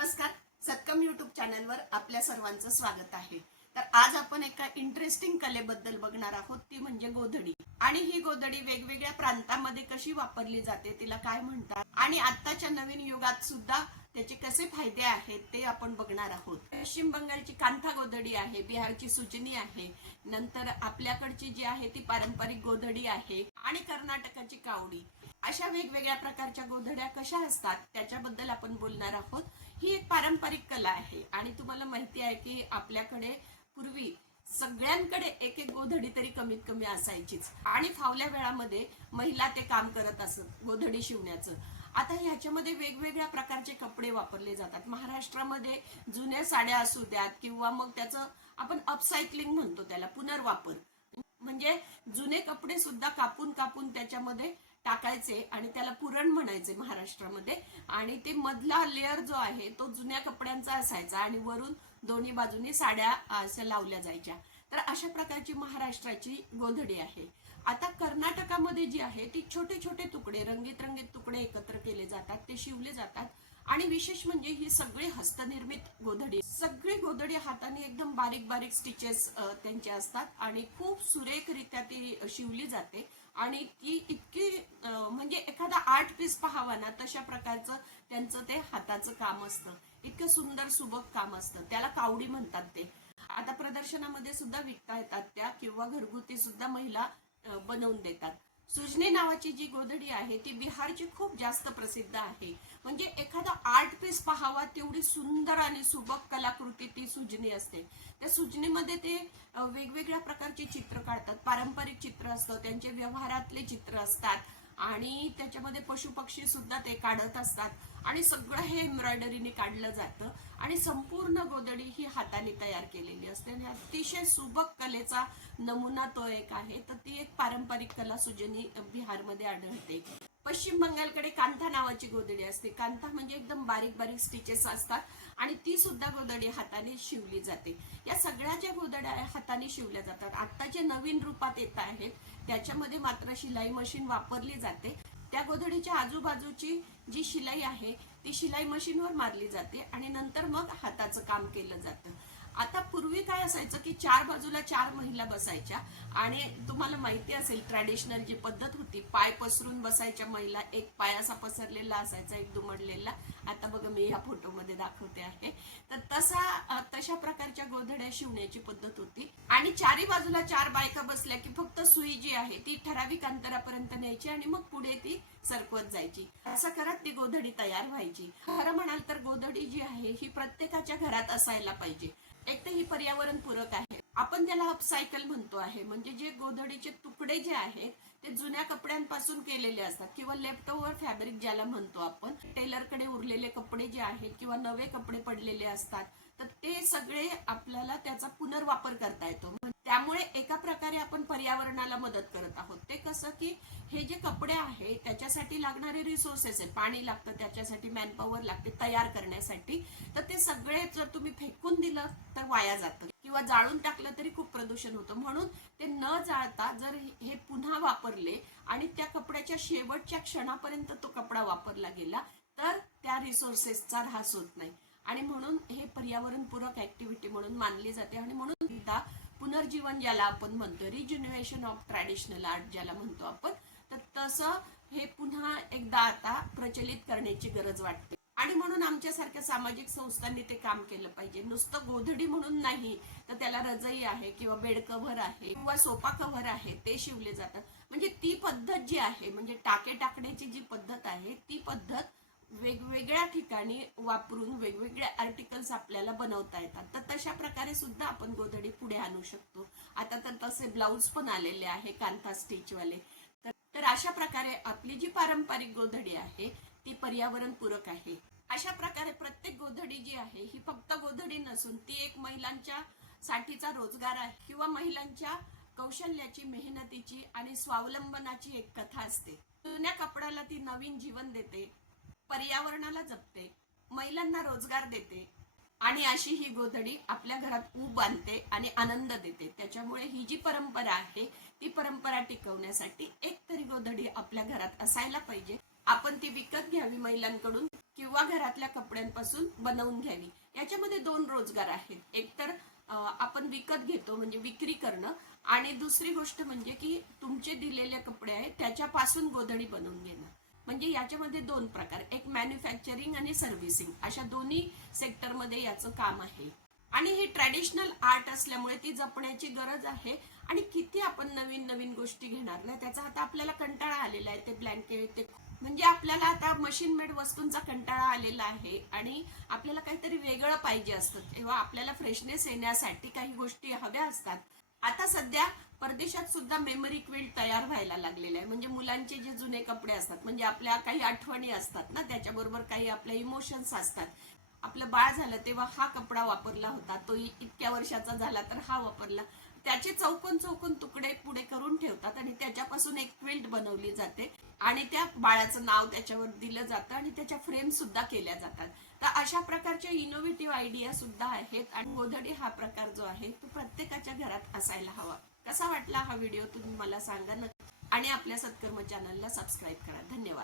नमस्कार. सत्कम यूट्यूब चॅनलवर आपल्या सर्वांचं स्वागत आहे. तर आज आपण एका इंटरेस्टिंग कलेबद्दल बघणार आहोत, ती म्हणजे गोधडी. आणि ही गोधडी वेगवेगळ्या प्रांतामध्ये कशी वापरली जाते, तिला काय म्हणतात आणि आताच्या नवीन युगात सुद्धा त्याचे कसे फायदे आहेत ते आपण बघणार आहोत. पश्चिम बंगालची कांथा गोधडी आहे, बिहारची सुजनी आहे, नंतर आपल्याकडची जी आहे ती पारंपरिक गोधडी आहे आणि कर्नाटकाची कावडी. अशा वेगवेगळ्या प्रकारच्या गोधड्या कशा असतात त्याच्याबद्दल आपण बोलणार आहोत. ही एक पारंपरिक कला आहे आणि तुम्हाला माहिती आहे की आपल्याकडे पूर्वी सगळ्यांकडे एक एक गोधडी तरी कमीत कमी असायचीच आणि फावल्या वेळामध्ये महिला ते काम करत असत गोधडी शिवण्याचं. आता ह्याच्यामध्ये वेगवेगळ्या प्रकारचे कपडे वापरले जातात. महाराष्ट्रामध्ये जुन्या साड्या असू द्यात किंवा मग त्याचं आपण अपसायकलिंग म्हणतो, त्याला पुनर्वापर, म्हणजे जुने कपडे सुद्धा कापून कापून त्याच्यामध्ये टाकायचे आणि त्याला पुरण म्हणायचे महाराष्ट्रामध्ये. आणि ते मधला लेअर जो आहे तो जुन्या कपड्यांचा असायचा आणि वरून दोन्ही बाजूनी साड्या अशा लावल्या जायच्या. तर अशा प्रकारची महाराष्ट्राची गोधडी आहे. आता कर्नाटकामध्ये जी आहे ती छोटे छोटे तुकडे, रंगीत रंगीत तुकडे एकत्र केले जातात, ते शिवले जातात. आणि विशेष म्हणजे ही सगळी हस्तनिर्मित गोधडी, सगळी गोधडी हाताने एकदम बारीक बारीक स्टिचेस त्यांचे असतात आणि खूप सुरेखरित्या ती शिवली जाते. आणि ती इतकी म्हणजे एखादा आर्ट पीस पाहावा ना तशा प्रकारचं त्यांचं ते हाताचं काम असतं. इतकं सुंदर सुबक काम असतं, त्याला कावडी म्हणतात. ते आता प्रदर्शनामध्ये सुद्धा विकता येतात त्या, किंवा घरगुती सुद्धा महिला बनवून देतात. सुजनी नावाची जी गोधडी आहे ती बिहारची खूप जास्त प्रसिद्ध आहे. म्हणजे एखादा आर्ट पीस पाहावा तेवढी सुंदर आणि सुबक कलाकृती ती सुजनी असते. त्या सुजनीमध्ये ते वेगवेगळ्या प्रकारचे चित्र काढतात, पारंपरिक चित्र असतं, त्यांचे व्यवहारातले चित्र असतात आणि त्याच्यामध्ये पशु पक्षी सुद्धा ते काढत असतात आणि सगळं हे एम्ब्रॉयडरीने काढलं जातं. आणि संपूर्ण गोधडी ही हाताने तयार केलेली असते आणि अतिशय सुबक कलेचा नमुना तो एक आहे. तर ती एक पारंपरिक कला सुजनी बिहारमध्ये आढळते. पश्चिम बंगालकडे कांथा नावाची गोधडी असते. कांथा म्हणजे एकदम बारीक बारीक स्टिचेस असतात आणि ती सुद्धा गोधडी हाताने शिवली जाते. या सगळ्या ज्या गोधड्या हाताने शिवल्या जातात, आता जे नवीन रूपात येत आहेत त्याच्यामध्ये मात्र शिलाई मशीन वापरली जाते. त्या गोधडीच्या आजूबाजूची जी शिलाई आहे ती शिलाई मशीनवर मारली जाते आणि नंतर मग हाताचं काम केलं जातं. आता पूर्वी काय असायचं की चार बाजूला चार महिला बसायच्या आणि तुम्हाला माहिती असेल ट्रॅडिशनल जी पद्धत होती, पाय पसरून बसायच्या महिला, एक पाय असा पसरलेला असायचा, एक दुमडलेला. आता बघा मी या फोटोमध्ये दाखवते आहे. तर तशा प्रकारच्या गोधड्या शिवण्याची पद्धत होती आणि चारी बाजूला चार बायका बसल्या की फक्त सुई जी आहे ती ठराविक अंतरापर्यंत न्यायची आणि मग पुढे ती सरकवत जायची. असं करत ती गोधडी तयार व्हायची. खरं म्हणाल तर गोधडी जी आहे ही प्रत्येकाच्या घरात असायला पाहिजे. एक तर ही पर्यावरण पूरक आहे, आपण त्याला अपसायकल म्हणतो आहे. म्हणजे जे गोधडीचे तुकडे जे आहेत ते जुन्या कपड्यांपासून केलेले असतात किंवा लेफ्ट ओव्हर फॅब्रिक ज्याला म्हणतो आपण, टेलरकडे उरलेले कपडे जे आहेत किंवा नवे कपडे पडलेले असतात, तर ते सगळे आपल्याला त्याचा पुनर्वापर करता येतो. त्यामुळे एका प्रकारे आपण पर्यावरणाला मदत करत आहोत. ते कसं की हे जे कपडे आहे त्याच्यासाठी लागणारे रिसोर्सेस आहे, पाणी लागतं, त्याच्यासाठी मॅनपॉवर लागते तयार करण्यासाठी. तर ते सगळे जर तुम्ही फेकून दिलं तर वाया जातं किंवा जाळून टाकलं तरी खूप प्रदूषण होतं. म्हणून ते न जाळता जर हे पुन्हा वापरले आणि त्या कपड्याच्या शेवटच्या क्षणापर्यंत तो कपडा वापरला गेला तर त्या रिसोर्सेसचा ऱ्हास होत नाही. आणि म्हणून हे पर्यावरणपूरक ऍक्टिव्हिटी म्हणून मानली जाते. आणि म्हणून पुनर्जीवन ज्याला आपण म्हणतो, रिज्युनेशन ऑफ ट्रॅडिशनल आर्ट ज्याला म्हणतो आपण, तर तसं हे पुन्हा एकदा आता प्रचलित करण्याची गरज वाटते. आणि म्हणून आमच्यासारख्या सामाजिक संस्थांनी ते काम केलं पाहिजे. नुसतं गोधडी म्हणून नाही तर त्याला रजई आहे किंवा बेड कव्हर आहे किंवा सोफा कव्हर आहे ते शिवले जातात. म्हणजे ती पद्धत जी आहे, म्हणजे टाके टाकण्याची जी पद्धत आहे ती पद्धत वेगवेगळ्या ठिकाणी वापरून वेगवेगळे आर्टिकल्स आपल्याला बनवता येतात. तर तशा प्रकारे सुद्धा आपण गोधडी पुढे आणू शकतो. आता तर तसे ब्लाउज पण आलेले आहे कांथा स्टिचवाले. तर अशा प्रकारे आपली जी पारंपरिक गोधडी आहे ती पर्यावरण पूरक आहे. अशा प्रकारे प्रत्येक गोधडी जी आहे ही फक्त गोधडी नसून ती एक महिलांच्या साठीचा रोजगार आहे किंवा महिलांच्या कौशल्याची, मेहनतीची आणि स्वावलंबनाची एक कथा असते. जुन्या कपड्याला ती नवीन जीवन देते, पर्यावरणाला जपते, महिलांना रोजगार देते आणि अशी ही गोधडी आपल्या घरात ऊब आणते आणि आनंद देते. त्याच्यामुळे ही जी परंपरा आहे ती परंपरा टिकवण्यासाठी एक तरी गोधडी आपल्या घरात असायला पाहिजे. आपण ती विकत घ्यावी महिलांकडून किंवा घरातल्या कपड्यांपासून बनवून घ्यावी. याच्यामध्ये दोन रोजगार आहेत. एक तर आपण विकत घेतो म्हणजे विक्री करणं, आणि दुसरी गोष्ट म्हणजे की तुमचे दिलेले कपडे आहेत त्याच्यापासून गोधडी बनवून घेणं. म्हणजे याच्यामध्ये दोन प्रकार, एक मॅन्युफॅक्चरिंग आणि सर्व्हिसिंग, अशा दोन्ही सेक्टरमध्ये याचं काम आहे. आणि ही ट्रॅडिशनल आर्ट असल्यामुळे ती जपण्याची गरज आहे. आणि किती आपण नवीन नवीन गोष्टी घेणार ना, त्याचा आता आपल्याला कंटाळा आलेला आहे. ते ब्लँकेट, ते म्हणजे आपल्याला आता मशीन मेड वस्तूंचा कंटाळा आलेला आहे आणि आपल्याला काहीतरी वेगळं पाहिजे असतं. तेव्हा आपल्याला फ्रेशनेस येण्यासाठी काही गोष्टी हव्या असतात. आता सध्या परदेशात सुद्धा मेमरी क्विल्ट तयार व्हायला लागलेले आहे. म्हणजे मुलांचे जे जुने कपडे असतात, म्हणजे आपल्या काही आठवणी असतात ना, त्याच्याबरोबर काही आपल्या इमोशन्स असतात. आपलं बाळ झालं तेव्हा हा कपडा वापरला होता, तो इतक्या वर्षाचा झाला तर हा वापरला. त्याचे चौकोन चौकोन तुकडे पुढे करून ठेवतात आणि त्याच्यापासून एक क्विल्ट बनवली जाते आणि त्या बाळाचं नाव त्याच्यावर दिलं जातं आणि त्याच्या फ्रेम सुद्धा केल्या जातात. तर अशा प्रकारच्या इनोव्हेटिव्ह आयडिया सुद्धा आहेत आणि गोधडी हा प्रकार जो आहे तो प्रत्येकाच्या घरात असायला हवा. कसा वाटला हा व्हिडिओ तुम्ही मला सांगा नक्की आणि आपल्या सत्कर्म चॅनलला सबस्क्राईब करा. धन्यवाद.